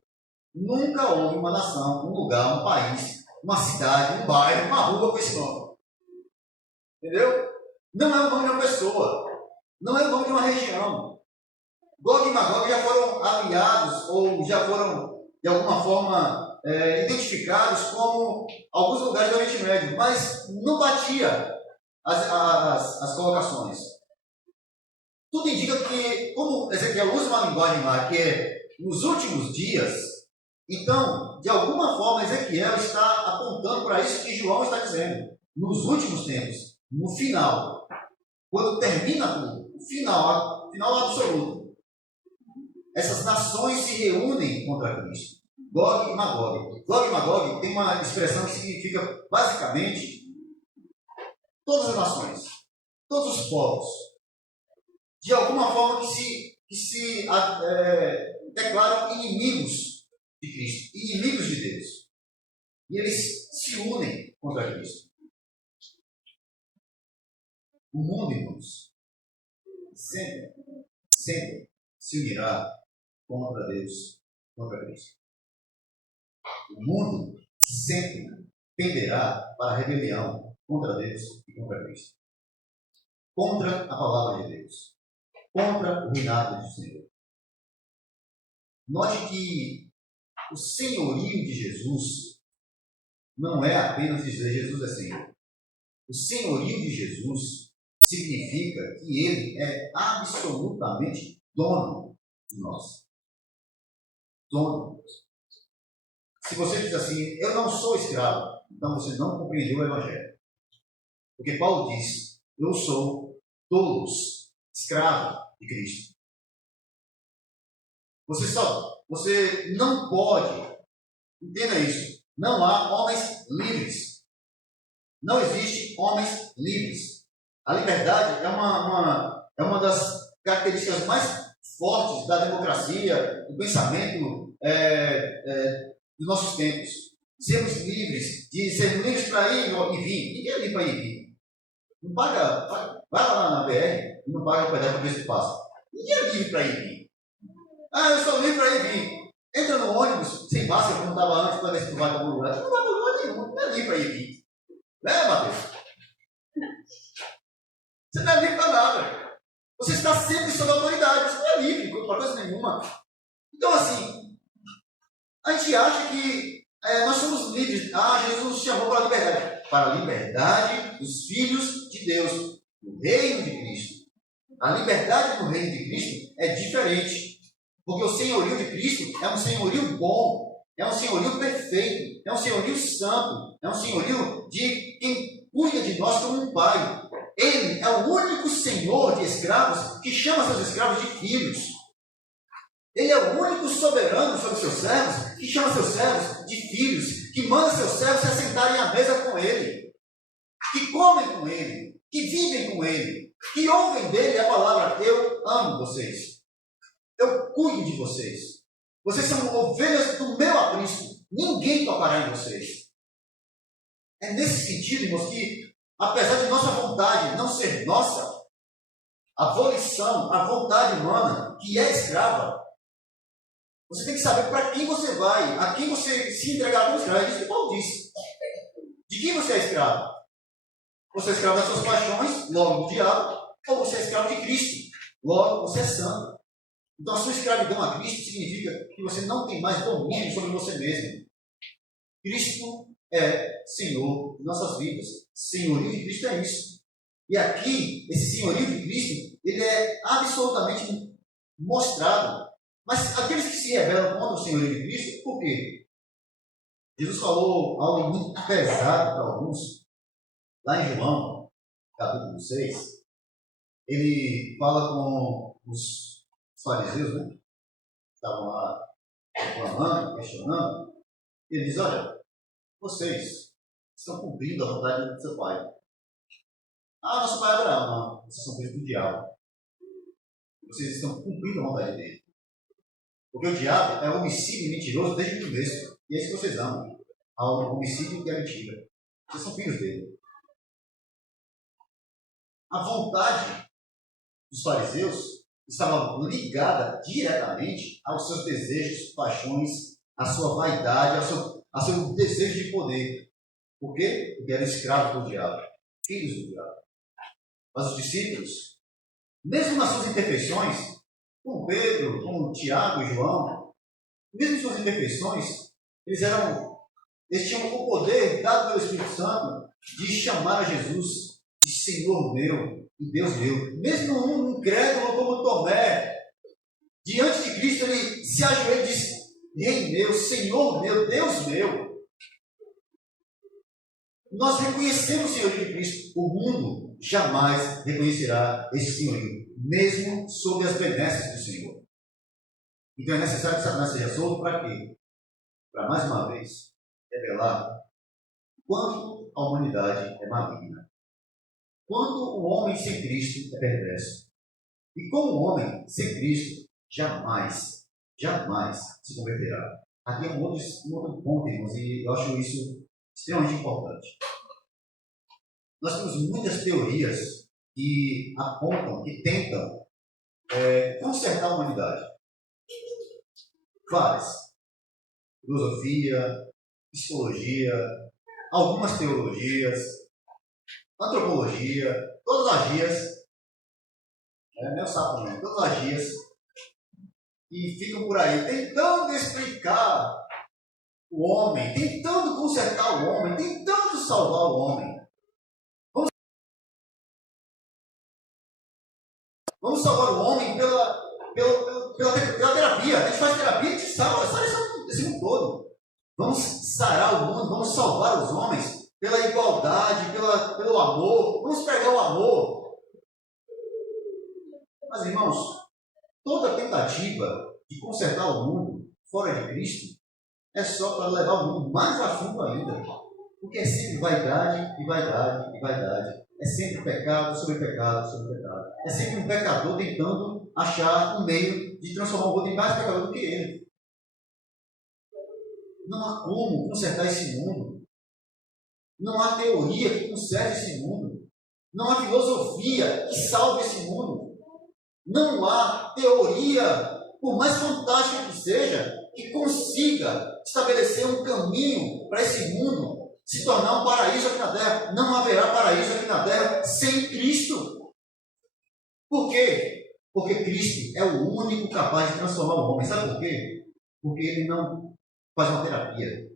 Nunca houve uma nação, um lugar, um país, uma cidade, um bairro, uma rua com esse nome. Entendeu? Não é o nome de uma pessoa. Não é o nome de uma região. Gog e Magog já foram aliados ou já foram, de alguma forma, identificados como alguns lugares do Oriente Médio, mas não batia as colocações. Tudo indica que, como Ezequiel usa uma linguagem lá, que é nos últimos dias, então, de alguma forma, Ezequiel está apontando para isso que João está dizendo. Nos últimos tempos, no final, quando termina tudo, o final absoluto, essas nações se reúnem contra Cristo. Gog e Magog. Gog e Magog tem uma expressão que significa, basicamente, todas as nações, todos os povos, de alguma forma que se declaram inimigos de Cristo, inimigos de Deus. E eles se unem contra Cristo. O mundo, irmãos, sempre se unirá contra Deus, contra Cristo. O mundo sempre penderá para a rebelião contra Deus e contra Cristo. Contra a palavra de Deus. Contra o reinado do Senhor. Note que o senhorio de Jesus não é apenas dizer Jesus é Senhor. O senhorio de Jesus significa que Ele é absolutamente dono de nós. Dono. Se você diz assim, eu não sou escravo, então você não compreendeu o Evangelho. Porque Paulo diz, eu sou todos escravo de Cristo. Você não pode, entenda isso, não há homens livres. Não existe homens livres. A liberdade é uma das características mais fortes da democracia, do pensamento dos nossos tempos. Sermos livres, de sermos livres para ir e vir. Ninguém é livre para ir e vir. Não paga, vai lá na BR e não paga o pedaço para ver se passa. Ninguém é livre para ir e vir. Ah, eu sou livre para ir e vir. Entra no ônibus, sem máscara, como estava antes, para ver se tu vai para algum lugar. Tu não vai para lugar nenhum, não é livre para ir e vir. Né, Mateus? Você não é livre para nada. Você está sempre sob autoridade. Você não é livre para coisa nenhuma. Então, assim, a gente acha que Nós somos livres. Jesus nos chamou para a liberdade. Para a liberdade dos filhos de Deus, do reino de Cristo. A liberdade do reino de Cristo é diferente. Porque o senhorio de Cristo é um senhorio bom, é um senhorio perfeito, é um senhorio santo, é um senhorio de quem cuida de nós como um pai. Ele é o único senhor de escravos que chama seus escravos de filhos. Ele é o único soberano sobre seus servos que chama seus servos de filhos, que manda seus servos se assentarem à mesa com ele, que comem com ele, que vivem com ele, que ouvem dele a palavra: eu amo vocês, eu cuido de vocês, vocês são ovelhas do meu aprisco, ninguém tocará em vocês. É nesse sentido, irmãos, que apesar de nossa vontade não ser nossa, a volição, a vontade humana, que é escrava, você tem que saber para quem você vai, a quem você se entregar como escravo. É isso que Paulo disse. De quem você é escravo? Você é escravo das suas paixões, logo do diabo, ou você é escravo de Cristo, logo você é santo. Então a sua escravidão a Cristo significa que você não tem mais domínio sobre você mesmo. Cristo é Senhor de nossas vidas. Senhorio de Cristo é isso. E aqui, esse senhorio de Cristo, ele é absolutamente mostrado. Mas aqueles que se rebelam contra o senhorio de Cristo, por quê? Jesus falou algo muito pesado para alguns. Lá em João, capítulo 6, ele fala com os fariseus, né? Estavam lá reclamando, questionando. Ele diz: olha, vocês estão cumprindo a vontade do seu pai. Nosso pai é Abraão. Não, vocês são filhos do diabo. Vocês estão cumprindo a vontade dele. Porque o diabo é homicídio e mentiroso desde o começo. E é isso que vocês amam. Há homicídio que é mentira. Vocês são filhos dele. A vontade dos fariseus estava ligada diretamente aos seus desejos, paixões, à sua vaidade, ao seu desejo de poder. Por quê? Porque eram escravos do diabo, filhos do diabo. Mas os discípulos, mesmo nas suas imperfeições, com Pedro, com Tiago e João, mesmo em suas imperfeições, eles tinham o poder dado pelo Espírito Santo de chamar a Jesus de Senhor meu e Deus meu. Mesmo um incrédulo como Tomé, diante de Cristo, ele se ajoelha e diz: Rei meu, Senhor meu, Deus meu. Nós reconhecemos o senhorio de Cristo. O mundo jamais reconhecerá esse senhorio, mesmo sob as benesses do Senhor. Então é necessário que Satanás seja solto para quê? Para mais uma vez revelar quanto a humanidade é maligna, quanto o homem sem Cristo é perverso, e como o homem sem Cristo jamais se converterá. Aqui é um outro ponto, irmãos, e eu acho isso extremamente importante. Nós temos muitas teorias que apontam, que tentam consertar a humanidade. Várias. Filosofia, psicologia, algumas teologias, antropologia, todas as gias, meu sapo não, todas as gias, que ficam por aí tentando explicar o homem, tentando consertar o homem, tentando salvar o homem. Vamos salvar o homem pela terapia. A gente faz terapia e a gente salva esse mundo todo. Vamos sarar o mundo, vamos salvar os homens pela igualdade, pelo amor. Vamos pregar o amor. Mas, irmãos, toda tentativa de consertar o mundo fora de Cristo é só para levar o mundo mais a fundo ainda. Porque é sempre vaidade e vaidade e vaidade. É sempre pecado sobre pecado sobre pecado. É sempre um pecador tentando achar um meio de transformar o outro em mais pecador do que ele. Não há como consertar esse mundo. Não há teoria que conserte esse mundo. Não há filosofia que salve esse mundo. Não há teoria, por mais fantástica que seja, que consiga estabelecer um caminho para esse mundo se tornar um paraíso aqui na Terra. Não haverá paraíso aqui na Terra sem Cristo. Por quê? Porque Cristo é o único capaz de transformar o homem. Sabe por quê? Porque ele não faz uma terapia.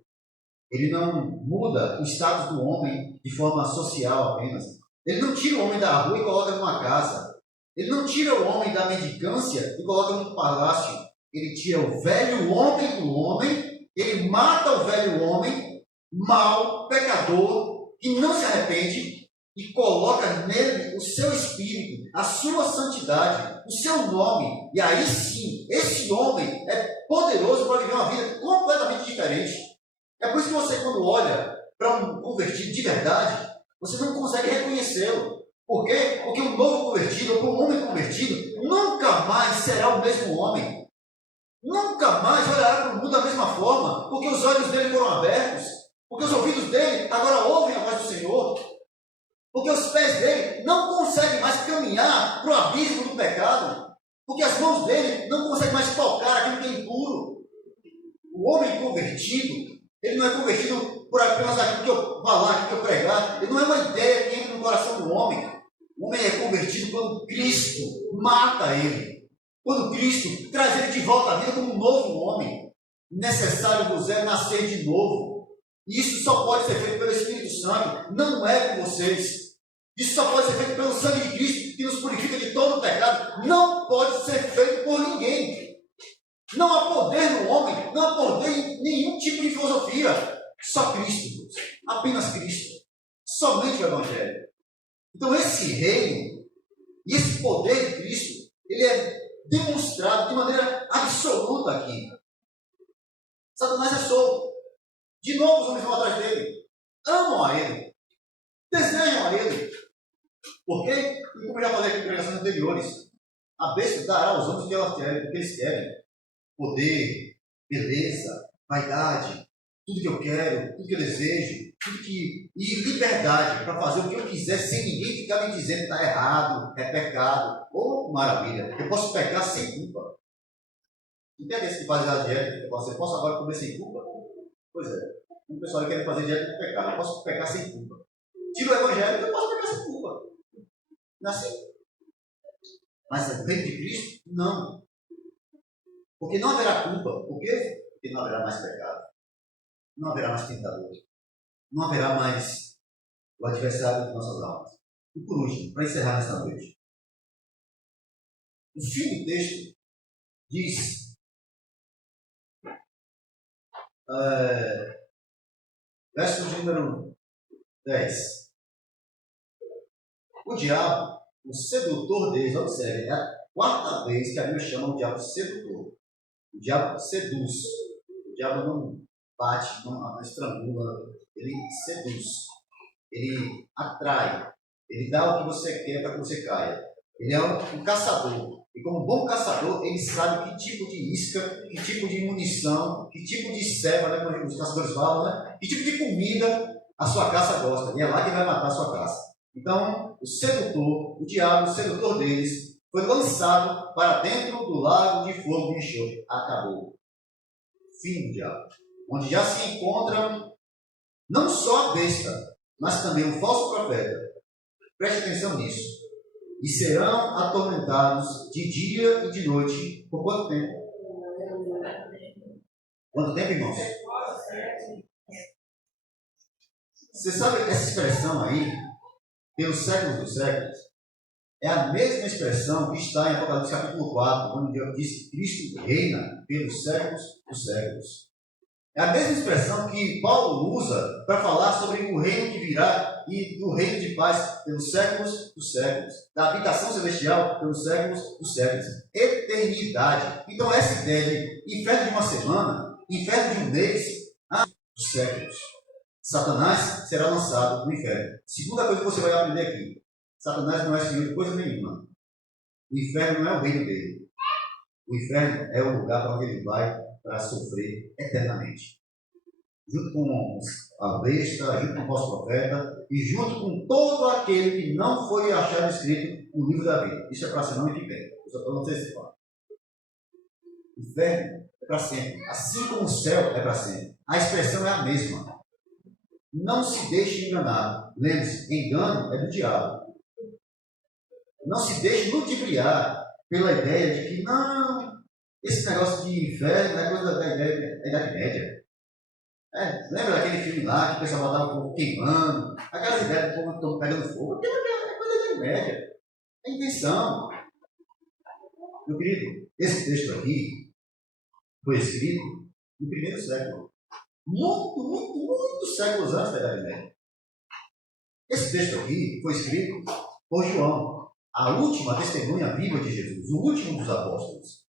Ele não muda o status do homem de forma social apenas. Ele não tira o homem da rua e coloca numa casa. Ele não tira o homem da mendicância e coloca num palácio. Ele tira o velho homem do homem, ele mata o velho homem, mau, pecador, que não se arrepende, e coloca nele o seu espírito, a sua santidade, o seu nome. E aí sim, esse homem é poderoso para viver uma vida completamente diferente. É por isso que você, quando olha para um convertido de verdade, você não consegue reconhecê-lo. Por quê? Porque um novo convertido, ou um homem convertido, nunca mais será o mesmo homem. Nunca mais olhará para o mundo da mesma forma, porque os olhos dele foram abertos, porque os ouvidos dele agora ouvem a voz do Senhor, porque os pés dele não conseguem mais caminhar para o abismo do pecado, porque as mãos dele não conseguem mais tocar aquilo que é impuro. O homem convertido, ele não é convertido por apenas aquilo que eu falar, aquilo que eu pregar, ele não é uma ideia que entra no coração do homem. O homem é convertido quando Cristo mata ele. Quando Cristo traz ele de volta à vida como um novo homem. Necessário vos é nascer de novo. E isso só pode ser feito pelo Espírito Santo. Não é por vocês. Isso só pode ser feito pelo sangue de Cristo, que nos purifica de todo o pecado. Não pode ser feito por ninguém. Não há poder no homem. Não há poder em nenhum tipo de filosofia. Só Cristo, Deus. Apenas Cristo. Somente o Evangelho. Então esse reino e esse poder de Cristo, ele é demonstrado de maneira absoluta aqui. Satanás é solto. De novo os homens vão atrás dele. Amam a ele. Desejam a ele. Por quê? E como eu já falei aqui em pregações anteriores, a besta dará aos homens o que elas querem, o que eles querem. Poder, beleza, vaidade, tudo que eu quero, tudo que eu desejo, e liberdade para fazer o que eu quiser sem ninguém ficar me dizendo que está errado, é pecado. Oh, maravilha! Eu posso pecar sem culpa. Não tem aqueles que fazem a dieta, você posso agora comer sem culpa? Pois é. O pessoal quer fazer dieta de pecado. Eu posso pecar sem culpa. Tira o evangelho, eu posso pecar sem culpa. Não é assim? Mas o reino de Cristo, não. Porque não haverá culpa. Por quê? Porque não haverá mais pecado. Não haverá mais tentador. Não haverá mais o adversário de nossas almas. E por último, para encerrar nesta noite, o fim do texto diz, verso número 10. O diabo, o sedutor deles, observe, é a quarta vez que a Bíblia chama o diabo de sedutor. O diabo seduz. O diabo não bate, não estrangula, ele seduz. Ele atrai. Ele dá o que você quer para que você caia. Ele é um caçador. E como bom caçador, ele sabe que tipo de isca, que tipo de munição, que tipo de ceva, né, como os caçadores falam, né? Que tipo de comida a sua caça gosta. E é lá que vai matar a sua caça. Então, o sedutor, o diabo, o sedutor deles, foi lançado para dentro do lago de fogo de enxofre. Acabou. Fim do diabo. Onde já se encontram não só a besta, mas também o falso profeta. Preste atenção nisso. E serão atormentados de dia e de noite. Por quanto tempo? Quanto tempo, irmãos? Você sabe essa expressão aí, pelos séculos dos séculos, é a mesma expressão que está em Apocalipse capítulo 4, quando Deus diz que Cristo reina pelos séculos dos séculos. É a mesma expressão que Paulo usa para falar sobre o reino que virá e do reino de paz pelos séculos dos séculos, da habitação celestial pelos séculos dos séculos. Eternidade. Então essa ideia de inferno de uma semana, inferno de um mês, dos séculos. Satanás será lançado no inferno. Segunda coisa que você vai aprender aqui. Satanás não é senhor de coisa nenhuma. O inferno não é o reino dele. O inferno é o lugar para onde ele vai para sofrer eternamente. Junto com a besta, junto com o falso profeta e junto com todo aquele que não foi achado escrito no livro da vida. Isso é para ser não e que bem. Eu não sei se fala. O inferno é para sempre. Assim como o céu é para sempre. A expressão é a mesma. Não se deixe enganar. Lembre-se, engano é do diabo. Não se deixe ludibriar pela ideia de que não, esse negócio de inferno é coisa da Idade Média. Lembra daquele filme lá que o pessoal botava o povo queimando? Aquelas ideias do povo todo pegando fogo. Aquilo é coisa da média. É invenção. Meu querido, esse texto aqui foi escrito no primeiro século. Muitos séculos antes da Idade Média. Esse texto aqui foi escrito por João, a última testemunha viva de Jesus, o último dos apóstolos.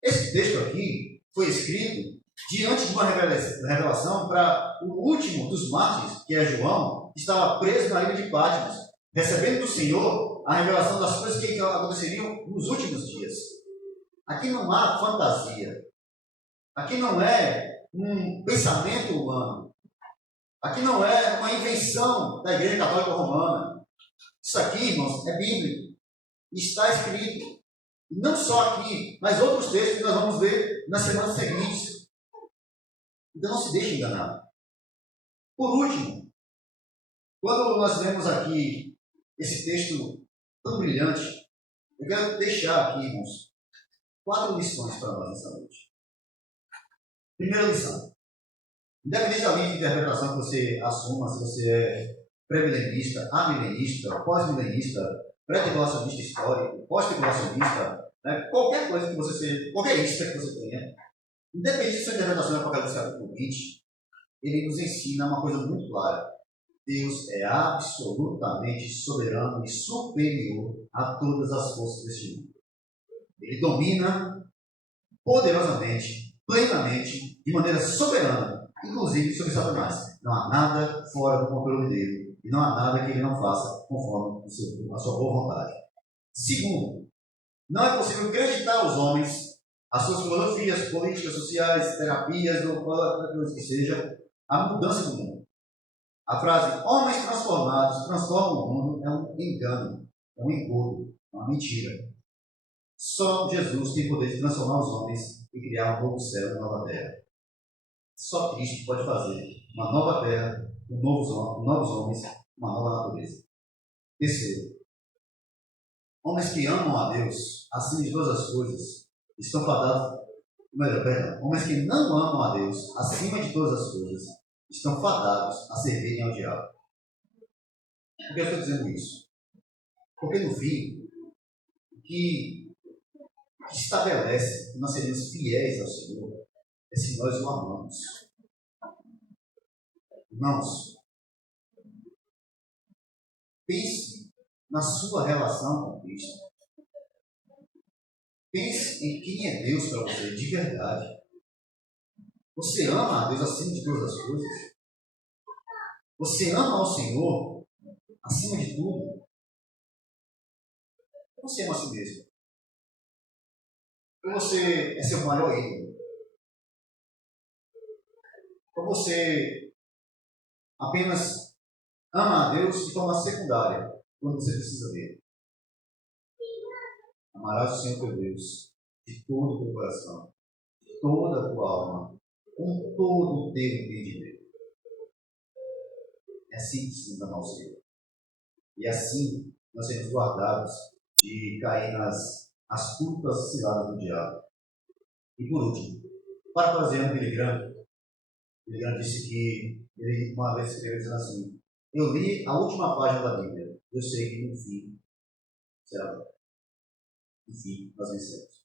Esse texto aqui foi escrito diante de uma revelação para o último dos mártires, que é João, que estava preso na ilha de Patmos, recebendo do Senhor a revelação das coisas que aconteceriam nos últimos dias. Aqui não há fantasia. Aqui não é um pensamento humano. Aqui não é uma invenção da Igreja Católica Romana. Isso aqui, irmãos, é bíblico. Está escrito. E não só aqui, mas outros textos que nós vamos ver nas semanas seguintes. Então não se deixe enganar. Por último, quando nós vemos aqui esse texto tão brilhante, eu quero deixar aqui, irmãos, 4 lições para nós nessa noite. Primeira lição. Independente da linha de interpretação que você assuma, se você é pré-milenista, amilenista, pós-milenista, pré-tribulacionista histórico, pós-tribulacionista, qualquer coisa que você seja, qualquer isca que você tenha, independente da sua interpretação do Apocalipse capítulo 20, ele nos ensina uma coisa muito clara. Deus é absolutamente soberano e superior a todas as forças deste mundo. Ele domina poderosamente, plenamente, de maneira soberana, inclusive sobre Satanás. Não há nada fora do controle dele e não há nada que ele não faça conforme a sua boa vontade. Segundo, não é possível acreditar aos homens, as suas filosofias políticas, sociais, terapias ou qualquer coisa que seja, a mudança do mundo. A frase homens transformados transformam o mundo é um engano, é um engodo, é uma mentira. Só Jesus tem poder de transformar os homens e criar um novo céu e uma nova terra. Só Cristo pode fazer uma nova terra, novos homens, uma nova natureza. Terceiro, homens que amam a Deus acima de todas as coisas estão fadados. Homens que não amam a Deus acima de todas as coisas estão fadados a servirem ao diabo. Por que eu estou dizendo isso? Porque no fim, o que estabelece que nós seremos fiéis ao Senhor é se nós o amamos. Irmãos, pense na sua relação com Cristo. Pense em quem é Deus para você, de verdade. Você ama a Deus acima de todas as coisas? Você ama ao Senhor acima de tudo? Ou você ama a si mesmo? Ou você é seu maior ídolo? Ou você apenas ama a Deus de forma secundária, quando você precisa dele? Amarás o Senhor teu Deus de todo o teu coração, de toda a tua alma, com todo o teu entendimento. É assim que precisamos amar o Senhor. E assim nós seremos guardados de cair nas astutas ciladas do diabo. E por último, parafraseando Billy Graham disse que ele uma vez escreveu dizendo assim: eu li a última página da Bíblia, eu sei que no fim será bom. No fim, nós venceremos.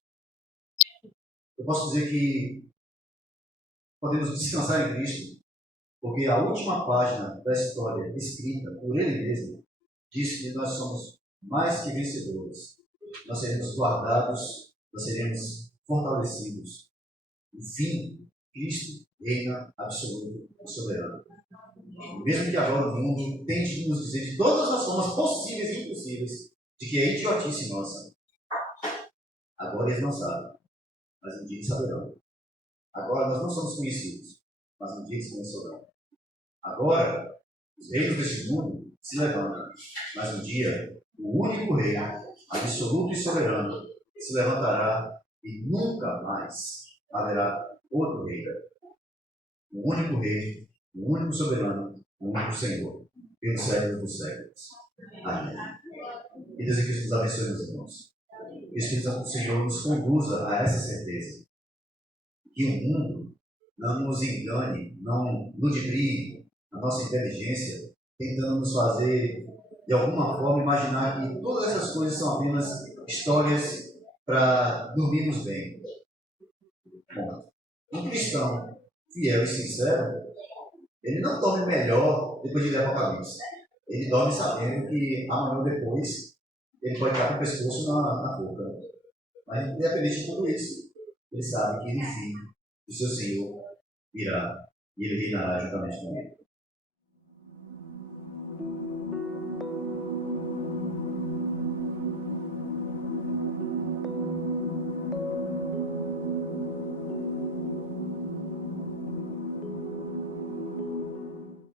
Eu posso dizer que podemos descansar em Cristo, porque a última página da história escrita por Ele mesmo diz que nós somos mais que vencedores. Nós seremos guardados, nós seremos fortalecidos. No fim, Cristo reina absoluto e soberano. Mesmo que agora o mundo tente nos dizer de todas as formas possíveis e impossíveis de que é idiotice nossa. Agora eles não sabem, mas um dia eles saberão. Agora nós não somos conhecidos, mas um dia eles conhecerão. Agora, os reinos deste mundo se levantam, mas um dia o único rei, absoluto e soberano, se levantará e nunca mais haverá outro rei. O único rei, o único soberano, o único Senhor, pelos séculos dos séculos. Amém. E Deus e Cristo nos abençoe, meus irmãos. Que o Espírito Santo do Senhor nos conduza a essa certeza que o mundo não nos engane, não ludibrie a nossa inteligência, tentando nos fazer, de alguma forma, imaginar que todas essas coisas são apenas histórias para dormirmos bem. Bom, um cristão fiel e sincero, ele não dorme melhor depois de ler Apocalipse. Ele dorme sabendo que amanhã ou depois ele pode estar com o pescoço na boca. Mas, independente de tudo isso, ele sabe que, enfim, o seu Senhor virá e ele reinará juntamente com ele.